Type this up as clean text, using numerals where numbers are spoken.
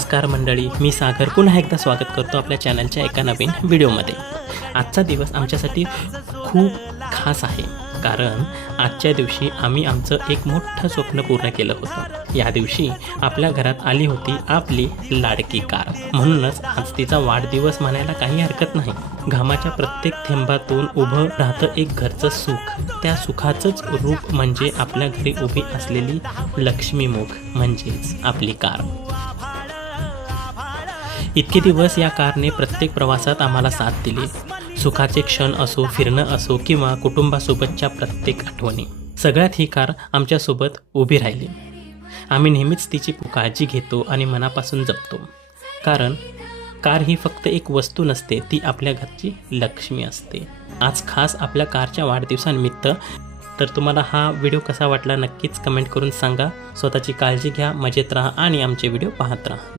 नमस्कार मंडळी, मी सागर पुन्हा एकदा स्वागत करतो आपल्या चॅनलच्या एका नवीन व्हिडिओमध्ये। आजचा दिवस आमच्यासाठी खूप खास आहे, कारण आजच्या दिवशी आम्ही आमचं एक मोठं स्वप्न पूर्ण केलं होतं। या दिवशी आपल्या घरात आली होती आपली लाडकी कार, म्हणूनच आज तिचा वाढदिवस म्हणायला काही हरकत नाही। घामाच्या प्रत्येक थेंबातून उभं राहतं एक घरचं सुख, त्या सुखाचंच रूप म्हणजे आपल्या घरी उभी असलेली लक्ष्मीमुख म्हणजेच आपली कार। इतके दिवस या कारने प्रत्येक प्रवासात आम्हाला साथ दिली, सुखाचे क्षण असो, फिरणं असो किंवा कुटुंबासोबतच्या प्रत्येक आठवणी, सगळ्यात ही कार आमच्यासोबत उभी राहिली। आम्ही नेहमीच तिची काळजी घेतो आणि मनापासून जपतो, कारण कार ही फक्त एक वस्तू नसते, ती आपल्या घरची लक्ष्मी असते। आज खास आपल्या कारच्या वाढदिवसानिमित्त तर तुम्हाला हा व्हिडिओ कसा वाटला नक्कीच कमेंट करून सांगा। स्वतःची काळजी घ्या, मजेत राहा आणि आमचे व्हिडिओ पाहत राहा।